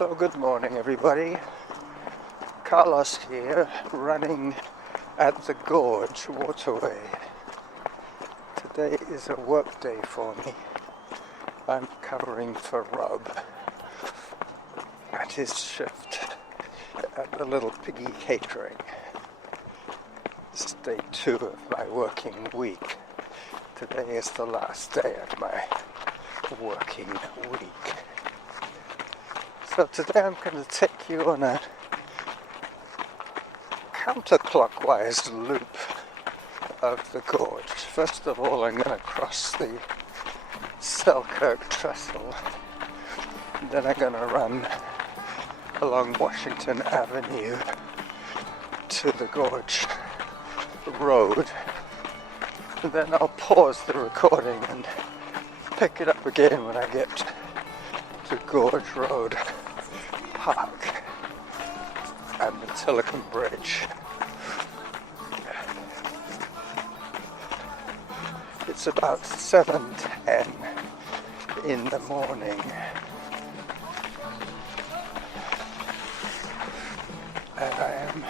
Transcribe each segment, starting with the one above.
So good morning everybody, Carlos here, running at the Gorge Waterway. Today is a work day for me. I'm covering for Rob at his shift at the Little Piggy Catering. This is day 2 of my working week. Today is the last day of my working week. So today I'm going to take you on a counter-clockwise loop of the gorge. First of all, I'm going to cross the Selkirk Trestle, and then I'm going to run along Washington Avenue to the Gorge Road, and then I'll pause the recording and pick it up again when I get to Gorge Road Park and the Tillicum Bridge. It's about 7:10 in the morning, and I am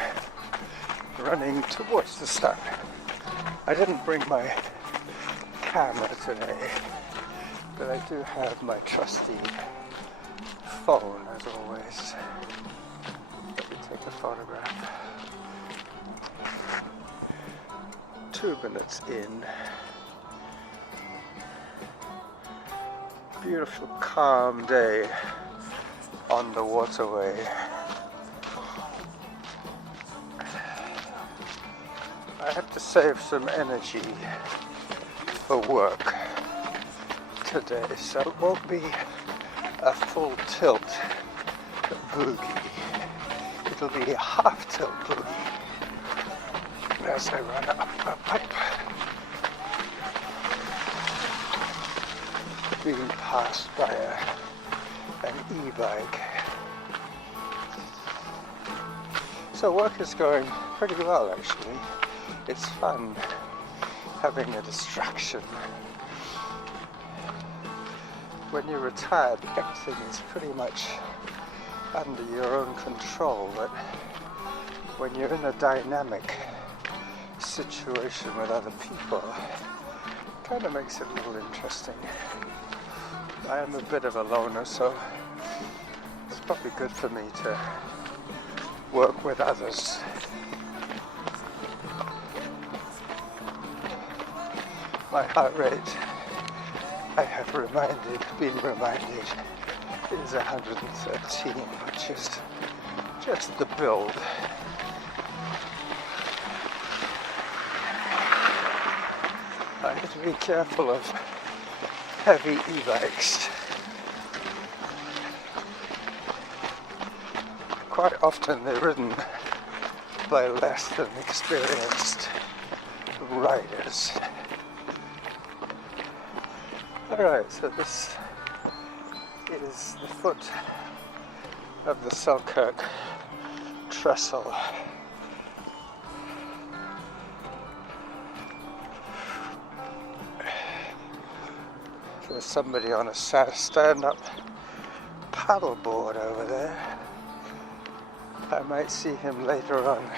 running towards the sun. I didn't bring my camera today, but I do have my trusty phone as always. Let me take a photograph. 2 minutes in. Beautiful calm day on the waterway. I have to save some energy for work today, so it won't be a full tilt boogie. It'll be a half tilt boogie as I run up. Being passed by an e-bike. So work is going pretty well actually. It's fun having a distraction. When you're retired, everything is pretty much under your own control, but when you're in a dynamic situation with other people, it kind of makes it a little interesting. I am a bit of a loner, so it's probably good for me to work with others. My heart rate, I have been reminded, is 113, which is just the build. I have to be careful of heavy e-bikes. Quite often they're ridden by less than experienced riders. Alright, so this is the foot of the Selkirk Trestle. There's somebody on a stand-up paddleboard over there. I might see him later on.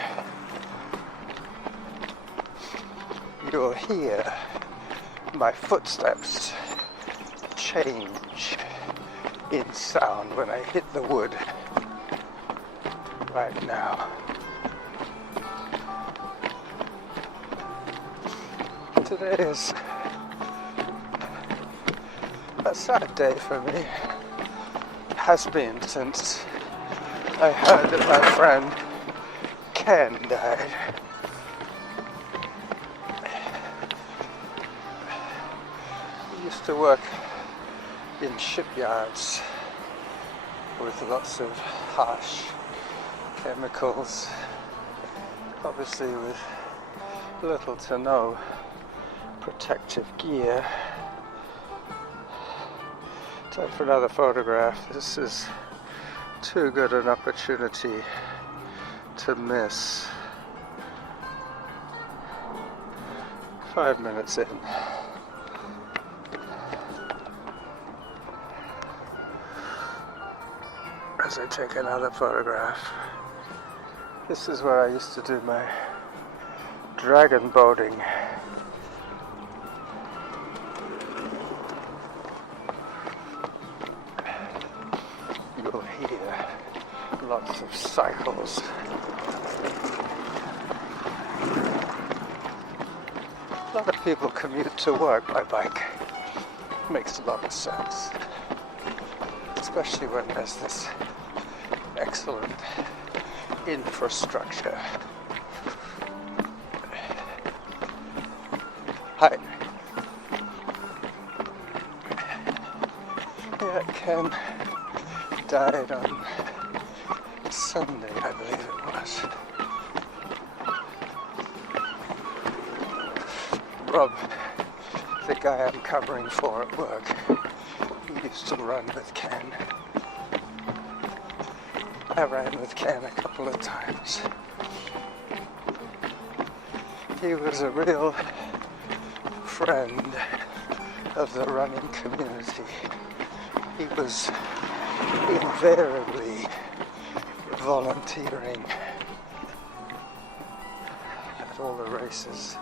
You'll hear my footsteps change in sound when I hit the wood right now. Today is a sad day for me. Has been since I heard that my friend Ken died. He used to work in shipyards with lots of harsh chemicals, obviously with little to no protective gear. Time for another photograph. This is too good an opportunity to miss. 5 minutes in. as I take another photograph. This is where I used to do my dragon boating. You'll hear lots of cycles. A lot of people commute to work by bike. Makes a lot of sense. Especially when there's this excellent infrastructure. Hi. Yeah, Ken died on Sunday, I believe it was. Rob, the guy I'm covering for at work, he used to run with Ken. I ran with Ken a couple of times. He was a real friend of the running community. He was invariably volunteering at all the races.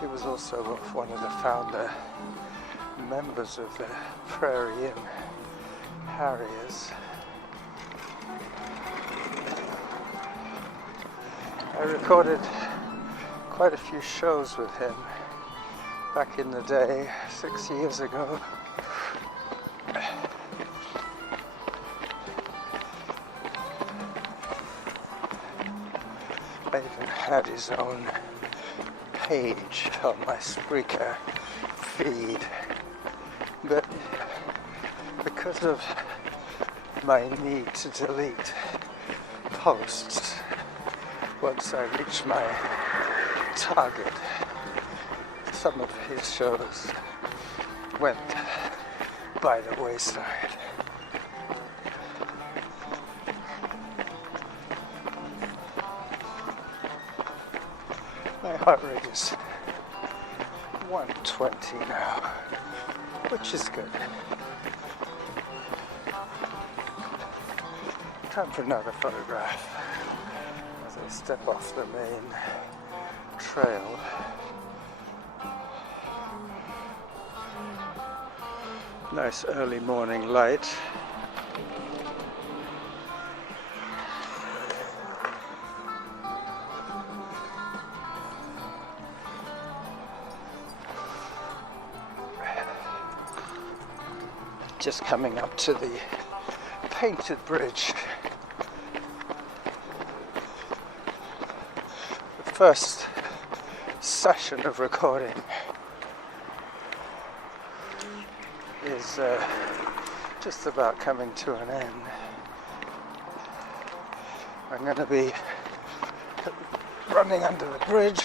He was also one of the founder members of the Prairie Inn Harriers. I recorded quite a few shows with him back in the day, 6 years ago. I even had his own page on my Spreaker feed, but because of my need to delete posts once I reach my target, some of his shows went by the wayside. My heart rate is 120 now, which is good. Time for another photograph as I step off the main trail. Nice early morning light. Just coming up to the painted bridge. The first session of recording is just about coming to an end. I'm going to be running under the bridge,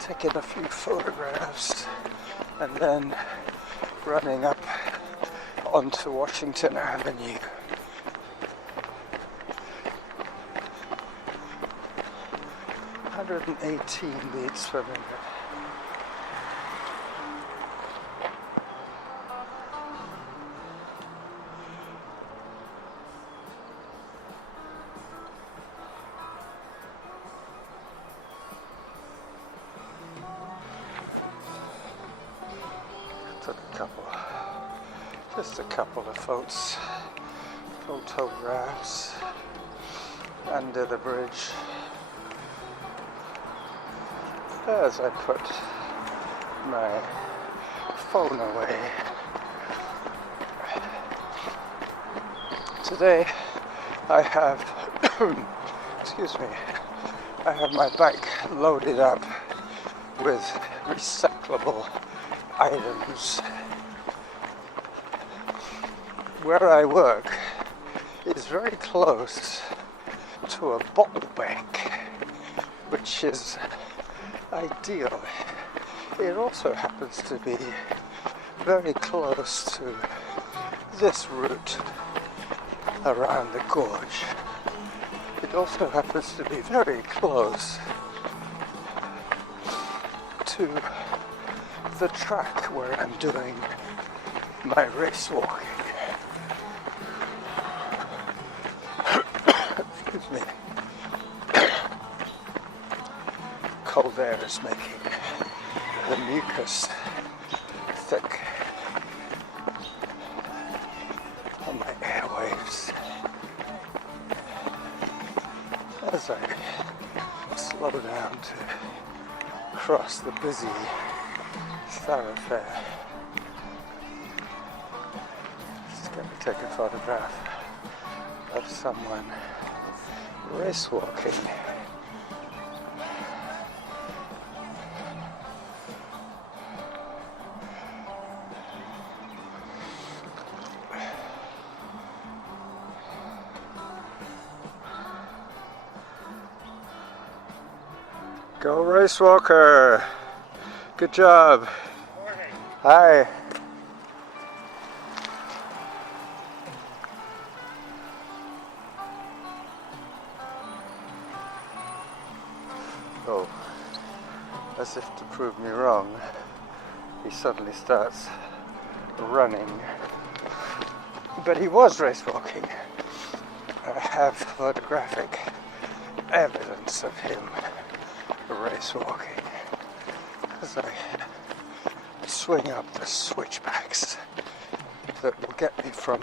taking a few photographs, and then running up onto Washington Avenue. (118 beats per minute). Took just a couple of photographs under the bridge as I put my phone away. Today I have excuse me, I have my bike loaded up with recyclable items. Where I work is very close to a bottle bank, which is ideal. It also happens to be very close to this route around the gorge. It also happens to be very close to the track where I'm doing my race walking. is making the mucus thick on my airwaves as I slow down to cross the busy thoroughfare. Just going to take a photograph of someone race walking. Go race walker! Good job! Hi! Oh, as if to prove me wrong, he suddenly starts running. But he was race walking. I have photographic evidence of him race walking as I swing up the switchbacks that will get me from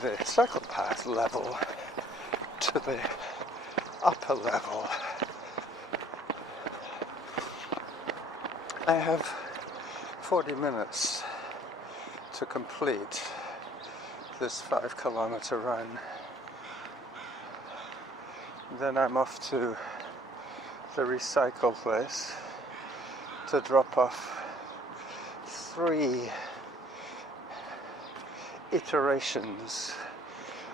the cycle path level to the upper level. I have 40 minutes to complete this 5-kilometer run. Then I'm off to the recycle place to drop off 3 iterations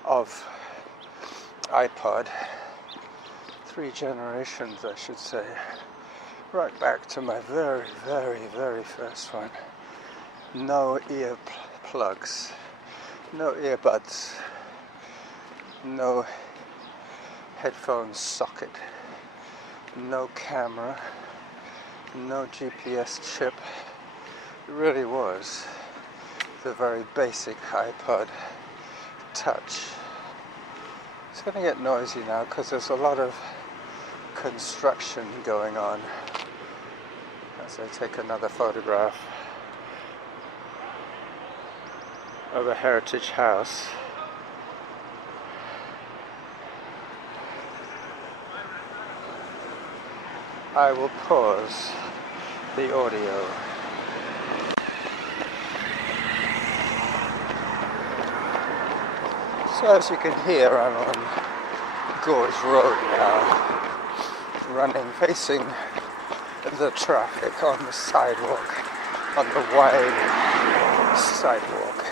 of iPod, 3 generations I should say, right back to my very, very, very first one. No ear plugs, no earbuds, no headphone socket, no camera, no GPS chip. It really was the very basic iPod Touch. It's going to get noisy now because there's a lot of construction going on as I take another photograph of a heritage house. I will pause the audio. So as you can hear, I'm on Gorge Road now, running facing the traffic on the sidewalk, on the wide sidewalk,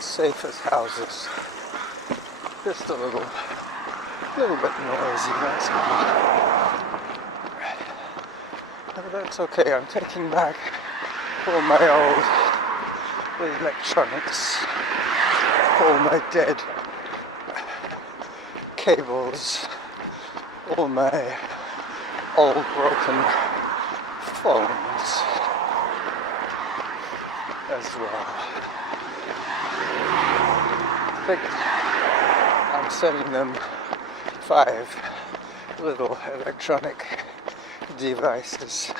safe as houses. Just a little bit noisy, that's all. But that's okay, I'm taking back all my old electronics, all my dead cables, all my old broken phones as well. I think I'm sending them 5 little electronic devices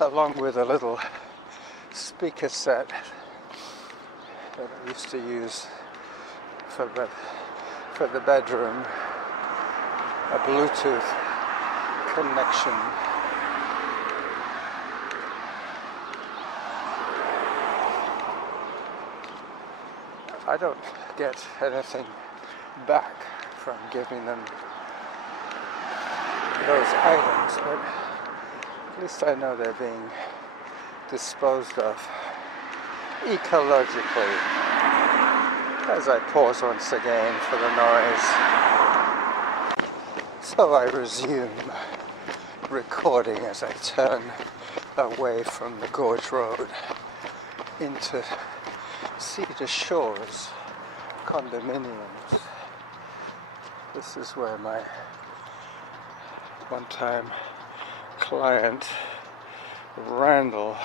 along with a little speaker set that I used to use for the bedroom, a Bluetooth connection. I don't get anything back from giving them those items, but at least I know they're being disposed of ecologically. As I pause once again for the noise. So I resume recording as I turn away from the Gorge Road into Cedar Shores condominiums. This is where my one-time client Randall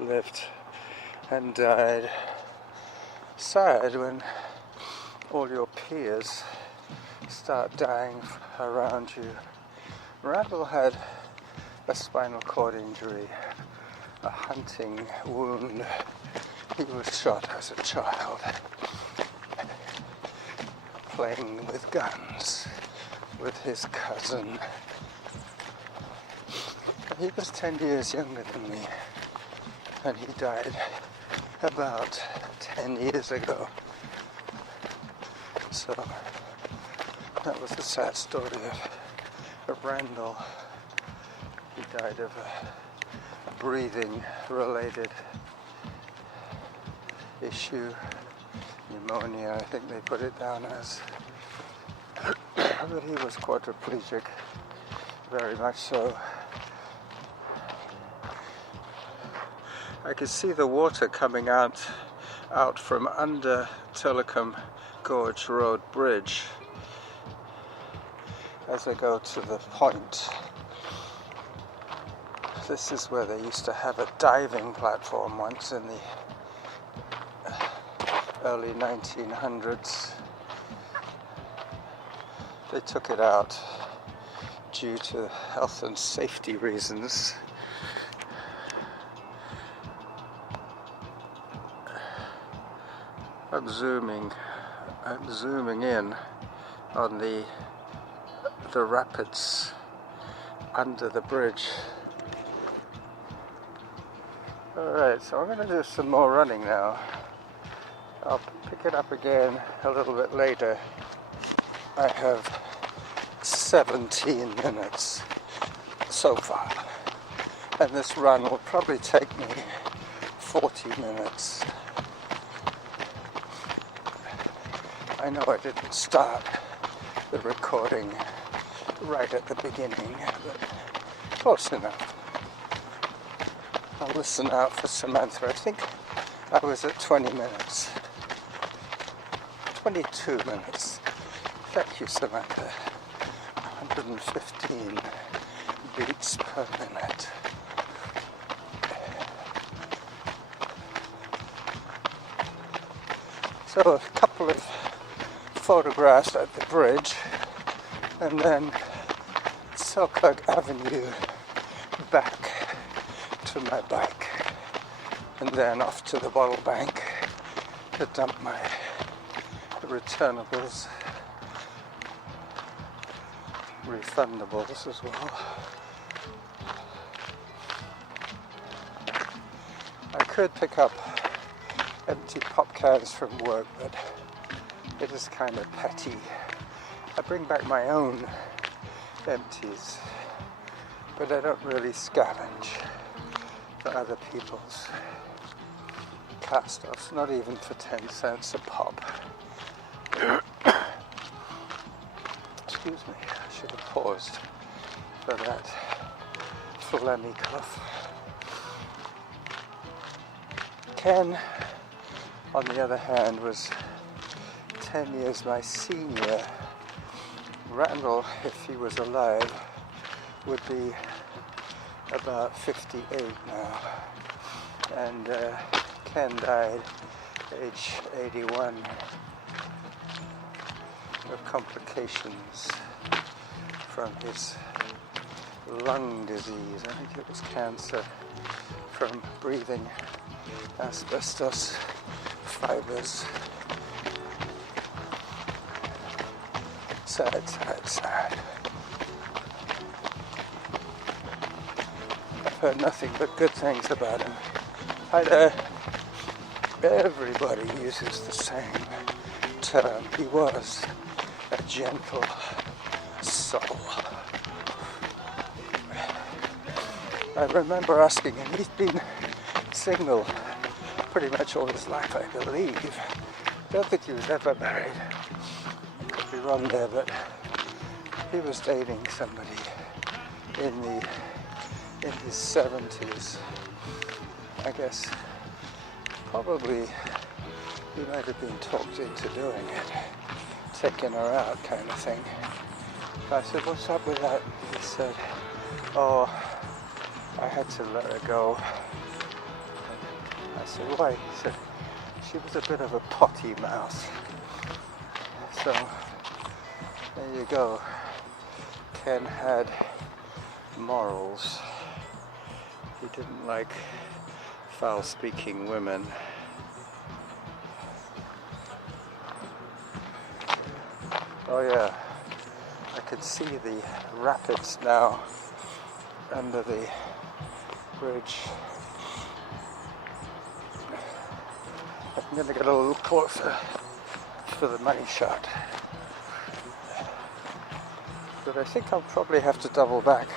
lived and died. Sad when all your peers start dying around you Randall had a spinal cord injury, a hunting wound. He was shot as a child, playing with guns with his cousin. He was 10 years younger than me, and he died about 10 years ago. So that was the sad story of Randall. He died of a breathing-related issue, pneumonia, I think they put it down as. But he was quadriplegic, very much so. I could see the water coming out from under Tillicum Gorge Road Bridge as I go to the point. This is where they used to have a diving platform once in the early 1900s. They took it out due to health and safety reasons. I'm zooming in on the rapids under the bridge. Alright, so I'm going to do some more running now. I'll pick it up again a little bit later. I have 17 minutes so far, and this run will probably take me 40 minutes. I know I didn't start the recording right at the beginning, but close enough. I'll listen out for Samantha. I think I was at 20 minutes. 22 minutes. Thank you, Samantha. 115 beats per minute. So a couple of photographs at the bridge, and then Selkirk Avenue back to my bike, and then off to the bottle bank to dump my returnables, refundables as well. I could pick up empty pop cans from work, but it is kind of petty. I bring back my own empties, but I don't really scavenge for other people's cast-offs, not even for 10 cents a pop. Excuse me, I should have paused for that phlegmy cough. Ken, on the other hand, was 10 years my senior. Randall, if he was alive, would be about 58 now. And Ken died age 81 of complications from his lung disease. I think it was cancer from breathing asbestos fibers. Sad, sad, sad. I've heard nothing but good things about him. Hi there. Everybody uses the same term. He was a gentle soul. I remember asking him, he's been single pretty much all his life, I believe. Don't think he was ever married. Could be wrong there, but he was dating somebody in his 70s. I guess probably he might have been talked into doing it, taking her out kind of thing. I said, what's up with that? He said, oh, I had to let her go. I said, why? He said, she was a bit of a potty mouth. So, there you go. Ken had morals. He didn't like foul-speaking women. Oh yeah, I can see the rapids now under the bridge. I'm going to get a little closer for the money shot. But I think I'll probably have to double back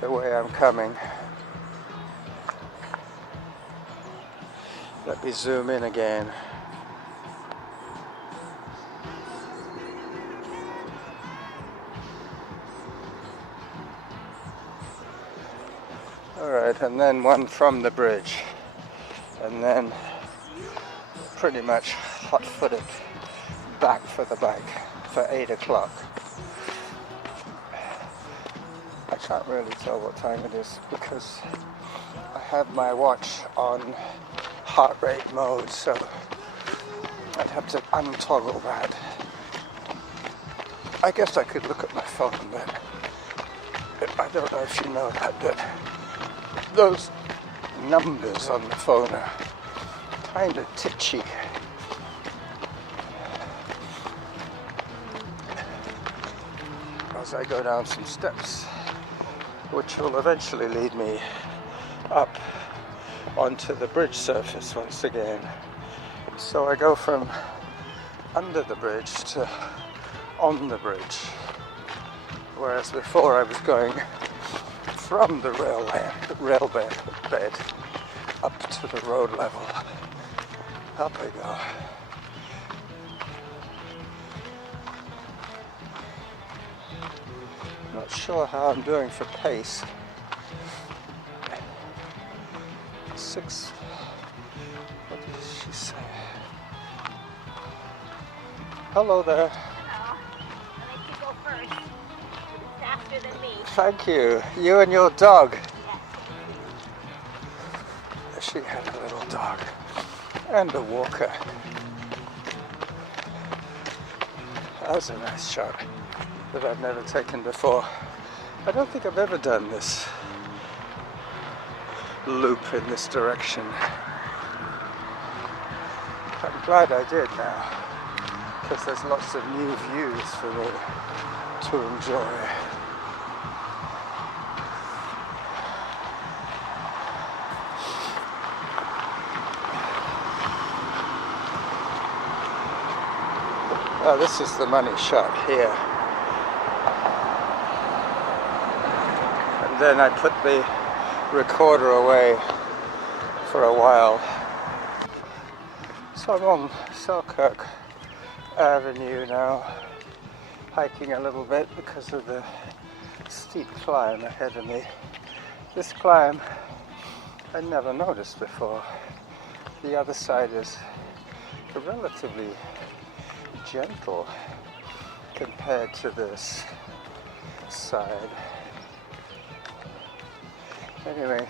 the way I'm coming. Let me zoom in again. Alright, and then one from the bridge. And then pretty much hot-footed back for the bike for 8 o'clock. I can't really tell what time it is because I have my watch on heart rate mode, so I'd have to untoggle that. I guess I could look at my phone, but I don't know if you know that, but those numbers on the phone are kind of titchy. As I go down some steps, which will eventually lead me up onto the bridge surface once again. So I go from under the bridge to on the bridge, whereas before I was going from the rail bed up to the road level. Up I go. Not sure how I'm doing for pace. 6. What did she say? Hello there. Hello. I'll let you go first. You'll be faster than me. Thank you. You and your dog. Yes. She had a little dog and a walker. That was a nice shot that I've never taken before. I don't think I've ever done this loop in this direction. I'm glad I did now, because there's lots of new views for me to enjoy. Oh, this is the money shot here. And then I put the recorder away for a while. So I'm on Selkirk Avenue now, hiking a little bit because of the steep climb ahead of me. This climb I never noticed before. The other side is relatively gentle compared to this side. Anyway,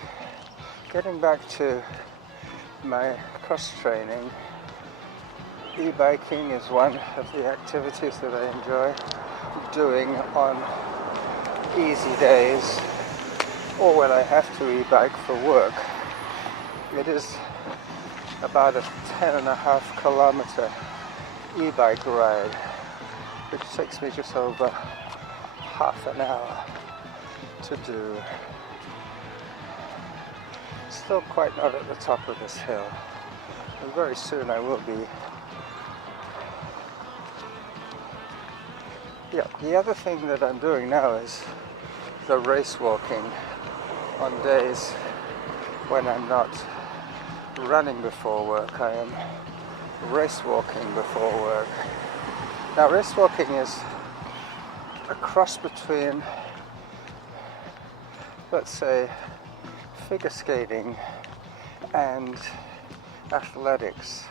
getting back to my cross training, e-biking is one of the activities that I enjoy doing on easy days or when I have to e-bike for work. It is about a 10.5 kilometer e-bike ride, which takes me just over half an hour to do. Still quite not at the top of this hill, and very soon I will be. Yeah, the other thing that I'm doing now is the race walking on days when I'm not running before work. I am race walking before work. Now, race walking is a cross between, let's say, figure skating and athletics.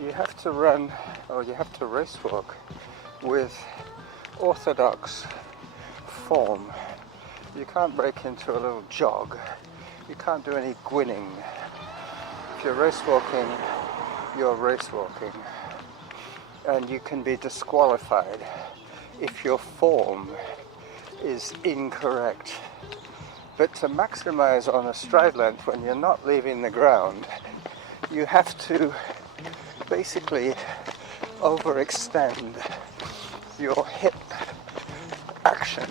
You have to run, or you have to race walk with orthodox form. You can't break into a little jog. You can't do any gwinning. If you're race walking, you're race walking. And you can be disqualified if your form is incorrect. But to maximize on a stride length when you're not leaving the ground, you have to basically overextend your hip action.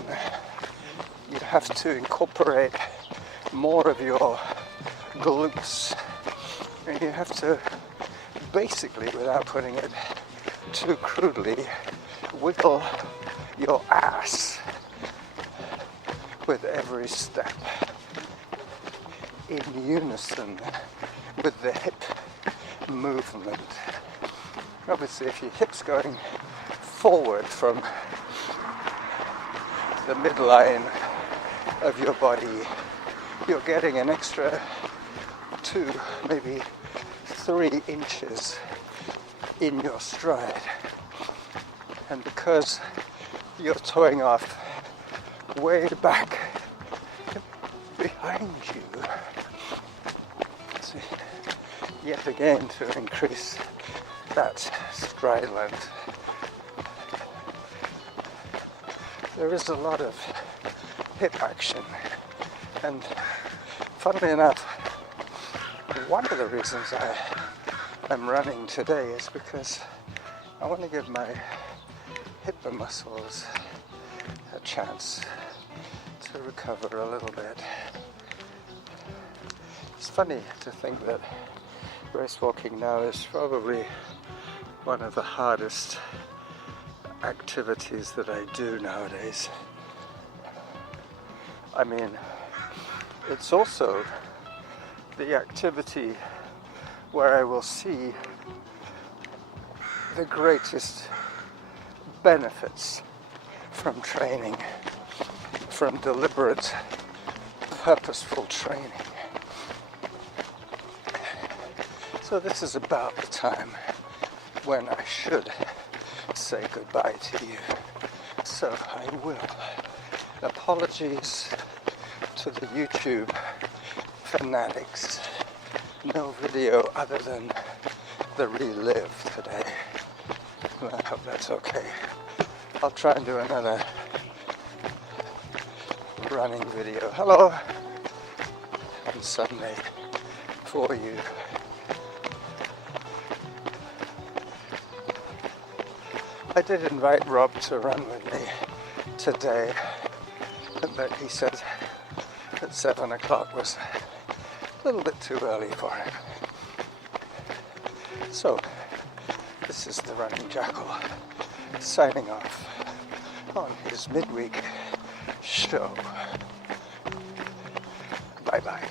You have to incorporate more of your glutes, and you have to basically, without putting it too crudely, wiggle your ass with every step in unison with the hip movement. Obviously, if your hip's going forward from the midline of your body, you're getting an extra 2, maybe 3 inches in your stride. And because you're toeing off way back behind you, so yet again to increase that stride length, there is a lot of hip action. And funnily enough, one of the reasons I'm running today is because I want to give my hip muscles a chance to recover a little bit. It's funny to think that race walking now is probably one of the hardest activities that I do nowadays. I mean, it's also the activity where I will see the greatest benefits from training, from deliberate, purposeful training. So this is about the time when I should say goodbye to you. So I will. Apologies to the YouTube fanatics. No video other than the relive today. I hope that's okay. I'll try and do another running video. Hello! On Sunday for you. I did invite Rob to run with me today, but he said that 7 o'clock was a little bit too early for him. So, this is the Running Jackal signing off on his midweek show. Bye-bye.